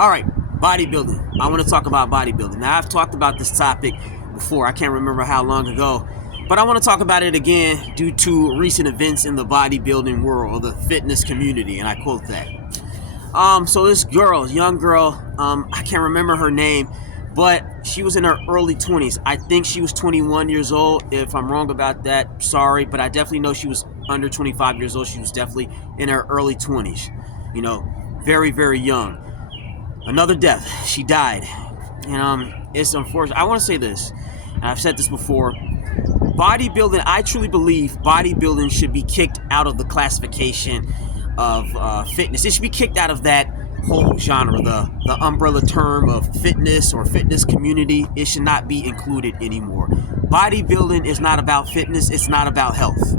All right, bodybuilding. I want to talk about bodybuilding. Now, I've talked about this topic before. I can't remember how long ago, but I want to talk about it again due to recent events in the bodybuilding world, or the fitness community, and I quote that. So this girl, young girl, I can't remember her name, but she was in her early 20s. I think she was 21 years old. If I'm wrong about that, sorry, but I definitely know she was under 25 years old. She was definitely in her early 20s. You know, very, very young. Another death. She died. And it's unfortunate. I want to say this, and I've said this before. Bodybuilding, I truly believe bodybuilding should be kicked out of the classification of fitness. It should be kicked out of that whole genre, the umbrella term of fitness or fitness community. It should not be included anymore. Bodybuilding is not about fitness. It's not about health.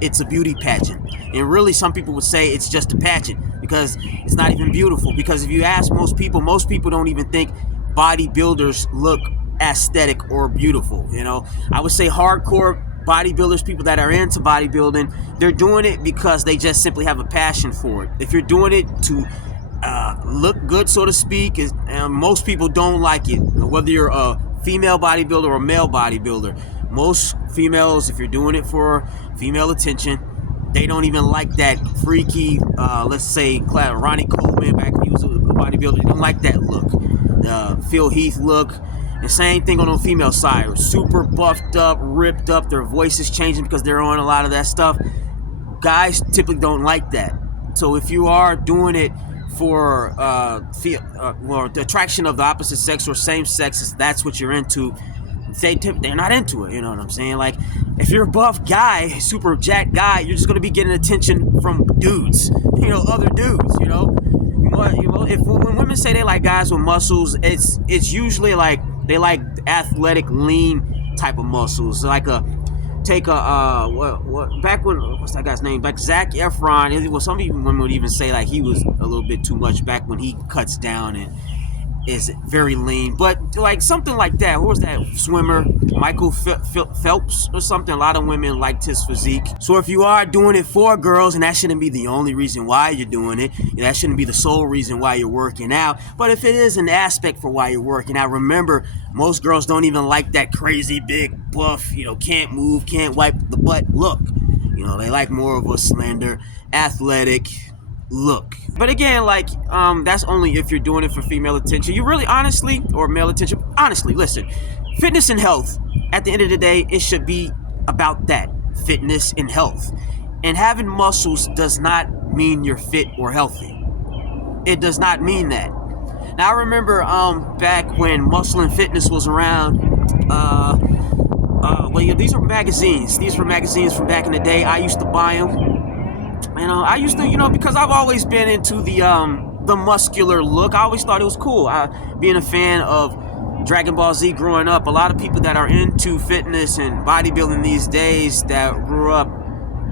It's a beauty pageant. And really, some people would say it's just a pageant because it's not even beautiful. Because if you ask most people don't even think bodybuilders look aesthetic or beautiful. You know, I would say hardcore bodybuilders, people that are into bodybuilding, they're doing it because they just simply have a passion for it. If you're doing it to look good, so to speak, most people don't like it. Whether you're a female bodybuilder or a male bodybuilder, most females, if you're doing it for female attention, they don't even like that freaky, let's say, Ronnie Coleman, back when he was a bodybuilder, they don't like that look. The Phil Heath look. And same thing on the female side. Super buffed up, ripped up, their voices changing because they're on a lot of that stuff. Guys typically don't like that. So if you are doing it for the attraction of the opposite sex or same sex, that's what you're into, they're not into it. You know what I'm saying? Like, if you're a buff guy, super jacked guy, you're just going to be getting attention from dudes, other dudes, when women say they like guys with muscles, it's usually like they like athletic, lean type of muscles. Like what's that guy's name? Like Zac Efron. Well, some women would even say like he was a little bit too much back when he cuts down and is very lean. But like something like that. Who was that swimmer? Michael Phelps or something. A lot of women liked his physique. So if you are doing it for girls, and that shouldn't be the only reason why you're doing it, that shouldn't be the sole reason why you're working out. But if it is an aspect for why you're working out, remember, most girls don't even like that crazy big buff, can't move, can't wipe the butt look. They like more of a slender, athletic look. But again, like, that's only if you're doing it for female attention. You really, honestly, or male attention, honestly, listen, fitness and health, at the end of the day, it should be about that, fitness and health. And having muscles does not mean you're fit or healthy. It does not mean that. Now, I remember back when Muscle and Fitness was around, these were magazines. These were magazines from back in the day. I used to buy them. I used to, because I've always been into the muscular look. I always thought it was cool. Being a fan of Dragon Ball Z growing up, a lot of people that are into fitness and bodybuilding these days that grew up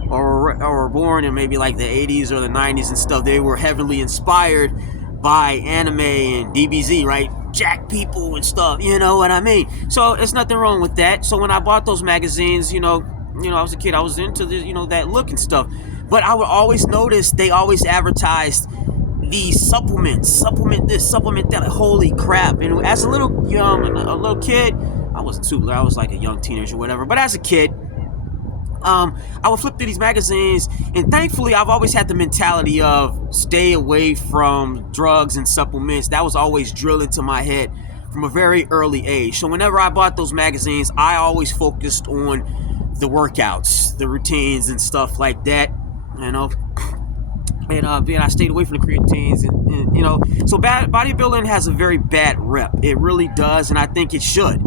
or were born in maybe like the 80s or the 90s and stuff, they were heavily inspired by anime and DBZ, right? Jack people and stuff, you know what I mean? So there's nothing wrong with that. So when I bought those magazines, I was a kid, I was into this, that look and stuff. But I would always notice they always advertised these supplement this, supplement that. Like, holy crap. And as a little kid, I wasn't too, I was like a young teenager or whatever. But as a kid, I would flip through these magazines, and thankfully I've always had the mentality of stay away from drugs and supplements. That was always drilled into my head from a very early age. So whenever I bought those magazines, I always focused on the workouts, the routines and stuff like that, and I stayed away from the creatines, and so bodybuilding has a very bad rep. It really does, and I think it should,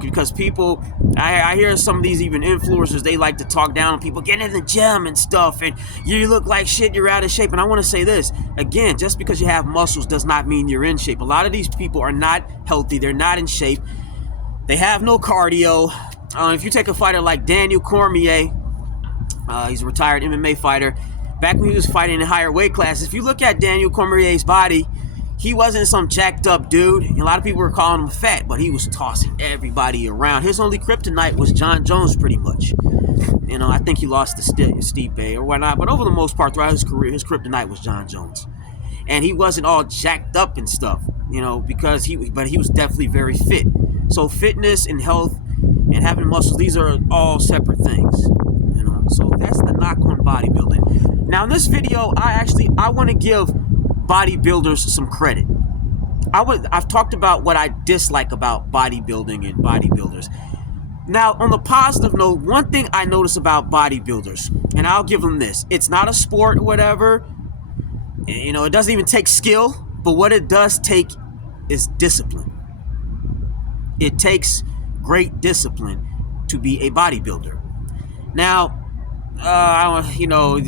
because people, I hear some of these even influencers, they like to talk down on people, get in the gym and stuff, and you look like shit, you're out of shape. And I want to say this, again, just because you have muscles does not mean you're in shape. A lot of these people are not healthy, they're not in shape, they have no cardio. If you take a fighter like Daniel Cormier, he's a retired MMA fighter. Back when he was fighting in higher weight classes, if you look at Daniel Cormier's body, he wasn't some jacked up dude. A lot of people were calling him fat, but he was tossing everybody around. His only kryptonite was John Jones, pretty much. I think he lost to Stipe or whatnot, but over the most part throughout his career, his kryptonite was John Jones. and he wasn't all jacked up and stuff, because he was definitely very fit. So fitness and health and having muscles, these are all separate things, So that's the knock on bodybuilding. Now in this video, I want to give bodybuilders some credit. I've talked about what I dislike about bodybuilding and bodybuilders. Now, on the positive note, one thing I notice about bodybuilders, and I'll give them this: it's not a sport or whatever. It doesn't even take skill, but what it does take is discipline. It takes great discipline to be a bodybuilder. Now,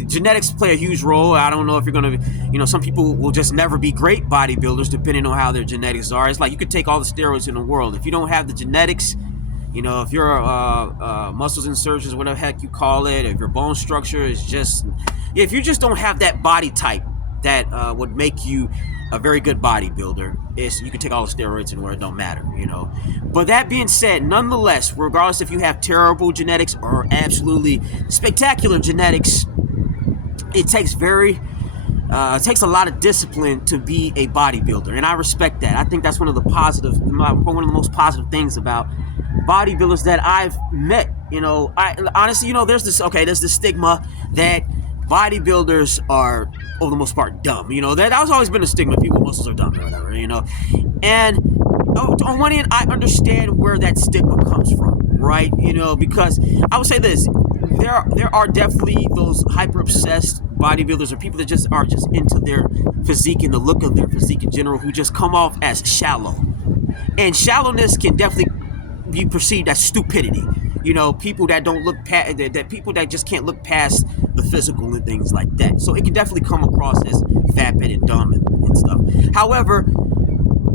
genetics play a huge role. I don't know if you're going to, some people will just never be great bodybuilders depending on how their genetics are. It's like you could take all the steroids in the world. If you don't have the genetics, if your muscles and surges, whatever the heck you call it, if your bone structure is just, if you just don't have that body type that would make you a very good bodybuilder, you can take all the steroids in where it don't matter, But that being said, nonetheless, regardless if you have terrible genetics or absolutely spectacular genetics, it takes a lot of discipline to be a bodybuilder, and I respect that. I think that's one of the most positive things about bodybuilders that I've met. I honestly, there's this stigma that bodybuilders are, for the most part, dumb. That's always been a stigma. People with muscles are dumb or whatever, And on one end, I understand where that stigma comes from, right? Because I would say this: there are definitely those hyper obsessed bodybuilders or people that just are just into their physique and the look of their physique in general, who just come off as shallow, and shallowness can definitely be perceived as stupidity. People that don't look past, that people that just can't look past the physical and things like that. So it can definitely come across as fat-headed and dumb and stuff. However,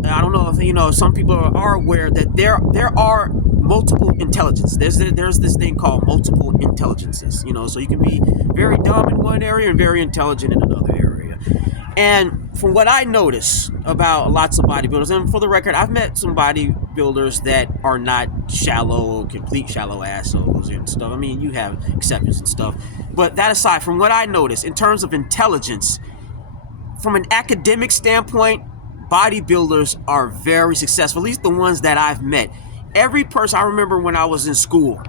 I don't know if some people are aware that there are multiple intelligences. There's this thing called multiple intelligences. So you can be very dumb in one area and very intelligent in another area. And from what I notice about lots of bodybuilders, and for the record, I've met some bodybuilders that are not shallow, complete shallow assholes and stuff. I mean, you have exceptions and stuff. But that aside, from what I notice, in terms of intelligence, from an academic standpoint, bodybuilders are very successful, at least the ones that I've met. Every person, I remember when I was in school,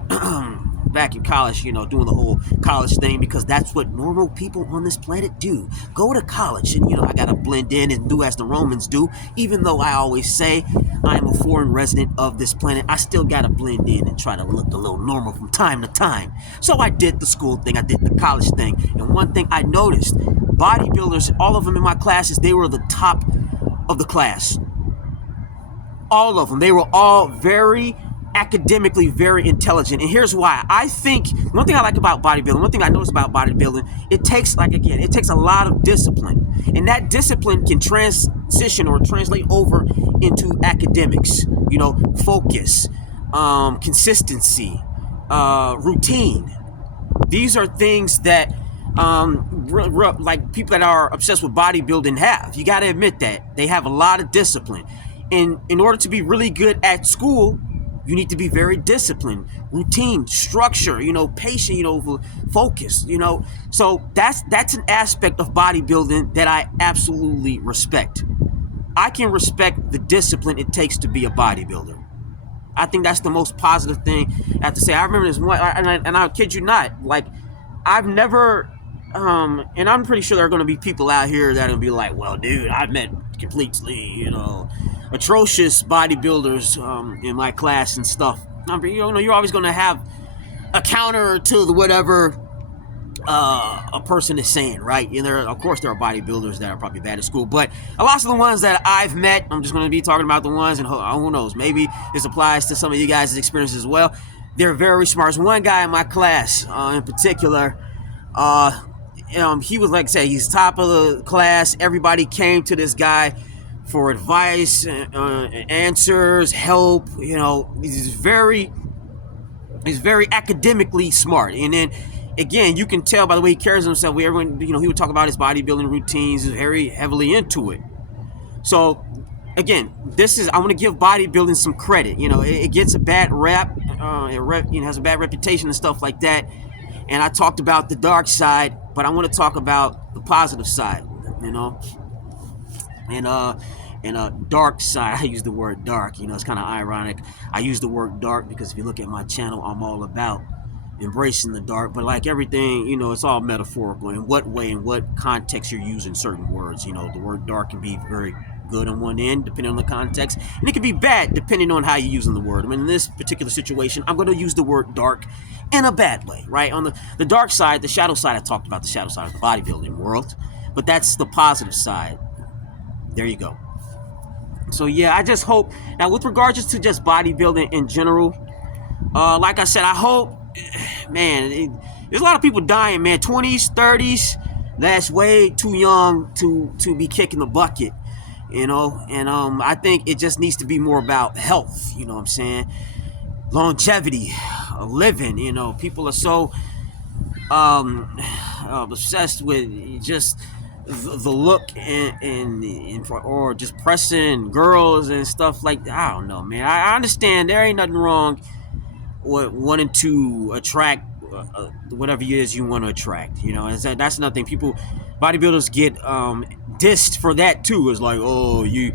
back in college, doing the whole college thing, because that's what normal people on this planet do. Go to college and, I got to blend in and do as the Romans do. Even though I always say I'm a foreign resident of this planet, I still got to blend in and try to look a little normal from time to time. So I did the school thing, I did the college thing. And one thing I noticed, bodybuilders, all of them in my classes, they were the top of the class. All of them. They were all very academically very intelligent. And here's why. I think one thing I like about bodybuilding, one thing I notice about bodybuilding, it takes a lot of discipline. And that discipline can transition or translate over into academics, focus, consistency, routine. These are things that like people that are obsessed with bodybuilding have. You got to admit that they have a lot of discipline. And in order to be really good at school, you need to be very disciplined, routine, structure, patient, focus, So that's an aspect of bodybuilding that I absolutely respect. I can respect the discipline it takes to be a bodybuilder. I think that's the most positive thing I have to say. I remember this one, and I kid you not, like, I've never, and I'm pretty sure there are going to be people out here that will be like, well, dude, I've met completely, atrocious bodybuilders in my class and stuff. You're always going to have a counter to the whatever a person is saying, right? Of course, there are bodybuilders that are probably bad at school, but a lot of the ones that I've met, I'm just going to be talking about the ones, and who knows, maybe this applies to some of you guys' experiences as well. They're very smart. There's one guy in my class in particular, he was, like I say, he's top of the class. Everybody came to this guy for advice, answers, help. He's very academically smart. And then again, you can tell by the way he carries himself. Everyone, he would talk about his bodybuilding routines. He's very heavily into it. So again, I want to give bodybuilding some credit. It gets a bad rap. It has a bad reputation and stuff like that. And I talked about the dark side, but I want to talk about the positive side. and dark side. I use the word dark. It's kind of ironic. I use the word dark because if you look at my channel, I'm all about embracing the dark. But like everything, it's all metaphorical. In what way, in what context you're using certain words. The word dark can be very good on one end, depending on the context, and it can be bad depending on how you're using the word. In this particular situation, I'm going to use the word dark in a bad way, right? On the dark side, the shadow side, I talked about the shadow side of the bodybuilding world, but that's the positive side. There you go. So yeah, I just hope now with regards to just bodybuilding in general, like I said, I hope, man, there's a lot of people dying, man, 20s, 30s. That's way too young to be kicking the bucket, and I think it just needs to be more about health. You know what I'm saying? Longevity, living. People are so obsessed with just the look and or just pressing girls and stuff like that. I don't know, man. I understand there ain't nothing wrong with wanting to attract whatever it is you want to attract. That's nothing. Bodybuilders get dissed for that too. It's like, oh, you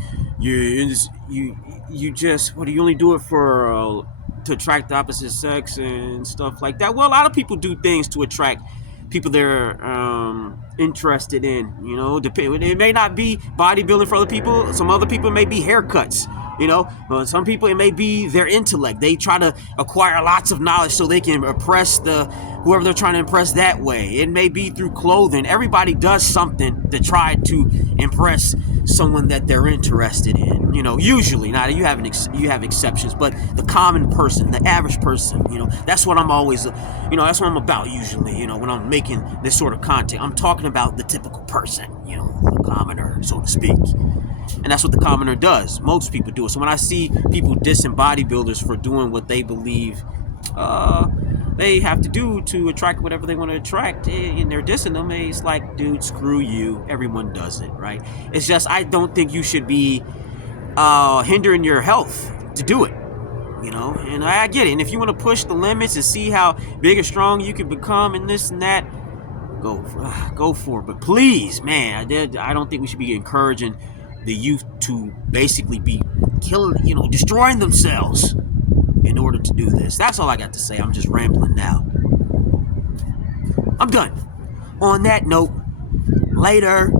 just, what do you only do it for to attract the opposite sex and stuff like that? Well, a lot of people do things to attract people they're interested in. It may not be bodybuilding for other people. Some other people may be haircuts. Some people, it may be their intellect. They try to acquire lots of knowledge so they can impress whoever they're trying to impress that way. It may be through clothing. Everybody does something to try to impress someone that they're interested in. Usually, now you have exceptions, but the common person, the average person, that's what I'm always, that's what I'm about usually. When I'm making this sort of content, I'm talking about the typical person, the commoner, so to speak. And that's what the commoner does. Most people do it. So when I see people dissing bodybuilders for doing what they believe they have to do to attract whatever they want to attract, and they're dissing them, it's like, dude, screw you. Everyone does it, right? It's just, I don't think you should be hindering your health to do it. And I get it. And if you want to push the limits and see how big or strong you can become and this and that, go for it. But please, man, I don't think we should be encouraging the youth to basically be killing, destroying themselves in order to do this. That's all I got to say. I'm just rambling now. I'm done. On that note, later.